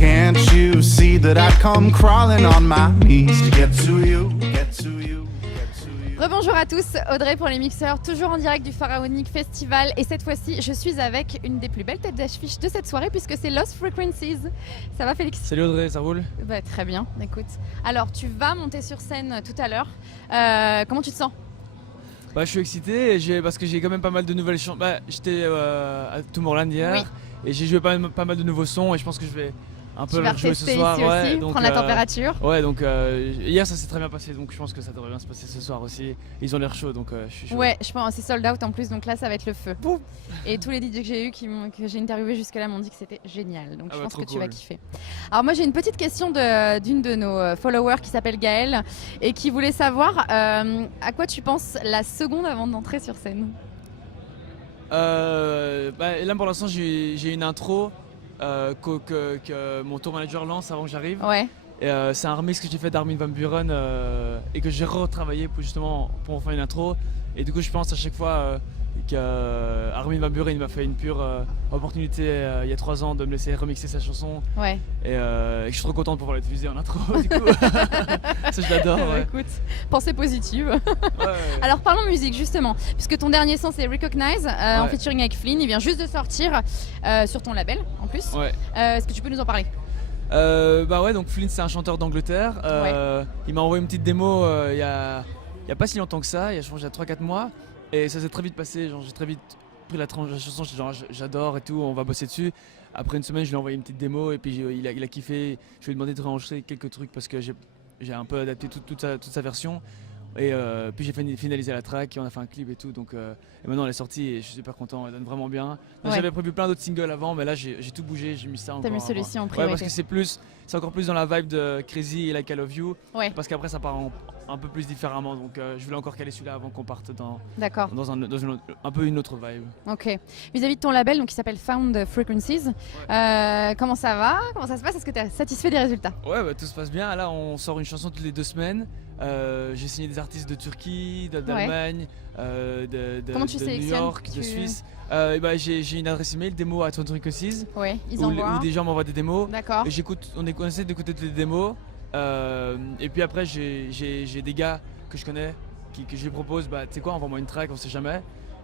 Can't you see that I come crawling on my knees to get to you, get to you, get to you. Rebonjour à tous, Audrey pour les mixeurs, toujours en direct du Pharaonic Festival. Et cette fois-ci, je suis avec une des plus belles têtes d'affiche de cette soirée puisque c'est Lost Frequencies. Ça va, Félix? Salut Audrey, ça roule? Bah, très bien, écoute. Alors, tu vas monter sur scène tout à l'heure. Comment tu te sens? Bah, je suis excité parce que j'ai quand même pas mal de nouvelles chansons. Bah, j'étais à Tomorrowland hier et j'ai joué pas mal de nouveaux sons et je pense que je vais un peu leur jouer ce soir. Ici aussi, donc, prendre la température. Ouais, donc hier ça s'est très bien passé, donc je pense que ça devrait bien se passer ce soir aussi. Ils ont l'air chauds, donc je suis chaud. Ouais, je pense c'est sold out en plus, donc là ça va être le feu. Boum. Et tous les DJ que j'ai eu, que j'ai interviewé jusque-là m'ont dit que c'était génial, donc je pense que tu vas kiffer. Alors moi j'ai une petite question d'une de nos followers qui s'appelle Gaëlle et qui voulait savoir à quoi tu penses la seconde avant d'entrer sur scène. Là pour l'instant j'ai une intro que mon tour manager lance avant que j'arrive. Ouais. Et c'est un remix que j'ai fait d'Armin van Buuren et que j'ai retravaillé pour en faire une intro. Et du coup je pense à chaque fois qu'Armin van Buuren m'a fait une pure opportunité il y a 3 ans de me laisser remixer sa chanson. Ouais. Et je suis trop content de pouvoir l'utiliser en intro du coup. Ça je l'adore. Ouais. Écoute, pensée positive. Ouais. Alors parlons musique justement, puisque ton dernier son c'est Recognize en featuring avec Flynn, il vient juste de sortir sur ton label en plus. Ouais. Est-ce que tu peux nous en parler? Donc Flynn c'est un chanteur d'Angleterre. Il m'a envoyé une petite démo il y a pas si longtemps que ça, il y a 3-4 mois. Et ça s'est très vite passé, j'ai très vite pris la chanson, j'adore et tout, on va bosser dessus. Après une semaine je lui ai envoyé une petite démo et puis il a kiffé. Je lui ai demandé de réenregistrer quelques trucs parce que j'ai un peu adapté toute sa version. Et puis j'ai finalisé la track et on a fait un clip et tout, donc et maintenant elle est sortie et je suis super content, elle donne vraiment bien. J'avais prévu plein d'autres singles avant, mais là j'ai tout bougé, j'ai mis ça encore. T'as mis celui-ci en priorité. Parce que c'est encore plus dans la vibe de Crazy et Like I Love You, parce qu'après ça part un peu plus différemment, donc je voulais encore caler celui-là avant qu'on parte dans un peu une autre vibe. Ok. Vis-à-vis de ton label, donc qui s'appelle Found Frequencies, comment ça va? Comment ça se passe? Est-ce que tu es satisfait des résultats? Ouais, tout se passe bien. Là on sort une chanson toutes les 2 semaines. J'ai signé des artistes de Turquie, d'Allemagne, de New York, de Suisse. J'ai une adresse email, demo@frequencies, où des gens m'envoient des démos. D'accord. Et on essaie d'écouter toutes les démos. Et puis après j'ai des gars que je connais que je lui propose, tu sais quoi, envoie-moi une track, on sait jamais.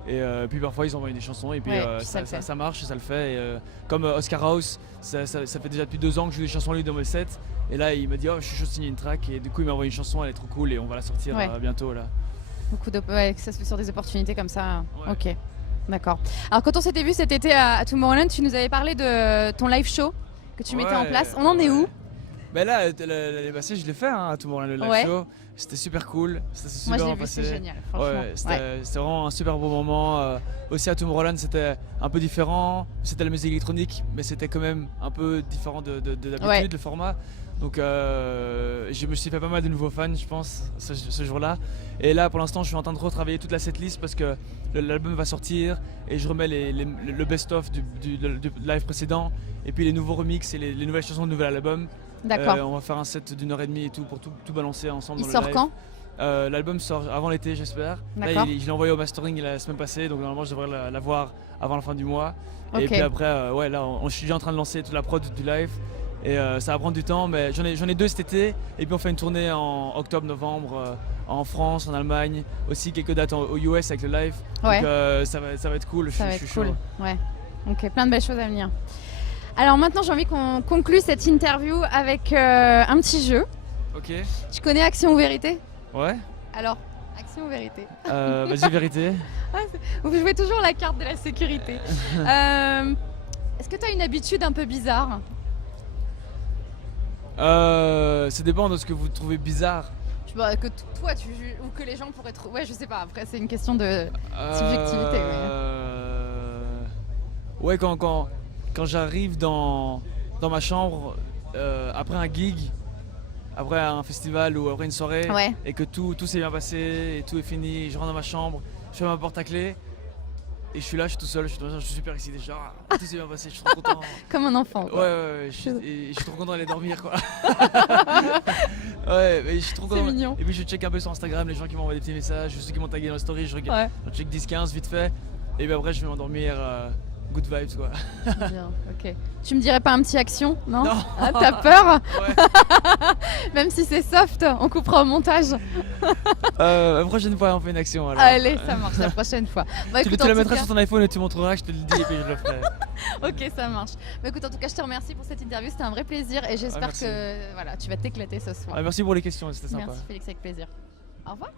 Et puis parfois ils envoient des chansons et puis ça marche, ça le fait. Et, comme Oscar House, ça fait déjà depuis 2 ans que je joue des chansons lui dans mes sets. Et là il m'a dit je suis chaud de signer une track et du coup il m'a envoyé une chanson, elle est trop cool et on va la sortir bientôt là. Beaucoup ça se fait sur des opportunités comme ça. Ok, d'accord. Alors quand on s'était vu cet été à Tomorrowland, tu nous avais parlé de ton live show que tu mettais en place. On en est où? Là l'année passée je l'ai fait à Tomorrowland le live show. C'était super cool, c'était super bien passé. C'était génial, franchement. C'était vraiment un super beau moment. Aussi à Tomorrowland c'était un peu différent, c'était la musique électronique, mais c'était quand même un peu différent de d'habitude le format. Donc je me suis fait pas mal de nouveaux fans je pense ce jour-là. Et là pour l'instant je suis en train de retravailler toute la setlist parce que l'album va sortir et je remets le best-of du live précédent et puis les nouveaux remixes et les nouvelles chansons du nouvel album. D'accord. On va faire un set d'1h30 et tout pour tout balancer ensemble. Il sort quand? L'album sort avant l'été j'espère. Là je l'ai envoyé au mastering la semaine passée, donc normalement je devrais l'avoir avant la fin du mois. Et puis après je suis déjà en train de lancer toute la prod du live. Et ça va prendre du temps, mais j'en ai 2 cet été. Et puis on fait une tournée en octobre-novembre en France, en Allemagne. Aussi quelques dates aux US avec le live. Donc ça va être cool, je suis cool. chaud. Ouais. Ok, plein de belles choses à venir. Alors maintenant j'ai envie qu'on conclue cette interview avec un petit jeu. Ok. Tu connais Action ou Vérité? Ouais. Alors, Action ou Vérité? Vas-y, Vérité. Vous jouez toujours la carte de la sécurité. Est-ce que tu as une habitude un peu bizarre? Ça dépend de ce que vous trouvez bizarre. Que toi tu juges ou que les gens pourraient trouver. Ouais, je sais pas, après c'est une question de subjectivité. Ouais, quand j'arrive dans ma chambre après un gig, après un festival ou après une soirée et que tout s'est bien passé et tout est fini, je rentre dans ma chambre, je ferme ma porte à clé et je suis là, je suis tout seul, je suis super excité, genre tout s'est bien passé, je suis trop content. Comme un enfant quoi. Ouais, je suis trop content d'aller dormir quoi. Mais je suis trop content. C'est mignon. Et puis je check un peu sur Instagram les gens qui m'envoient des petits messages, ceux qui m'ont tagué dans la story, je regarde, je check 10-15 vite fait et puis après je vais m'endormir good vibes quoi. Bien, ok. Tu me dirais pas un petit action, non? Non. Ah, t'as peur? Ouais. Même si c'est soft, on coupera au montage. La prochaine fois on fait une action alors. Allez, ça marche la prochaine fois. Bah, Tu écoute, la en tout mettras cas- sur ton iPhone et tu montreras, je te le dis et puis je le ferai. Ok, ça marche. Bah, écoute, en tout cas, je te remercie pour cette interview. C'était un vrai plaisir et j'espère merci. que voilà, tu vas t'éclater ce soir. Merci pour les questions, c'était sympa. Merci Félix, avec plaisir. Au revoir.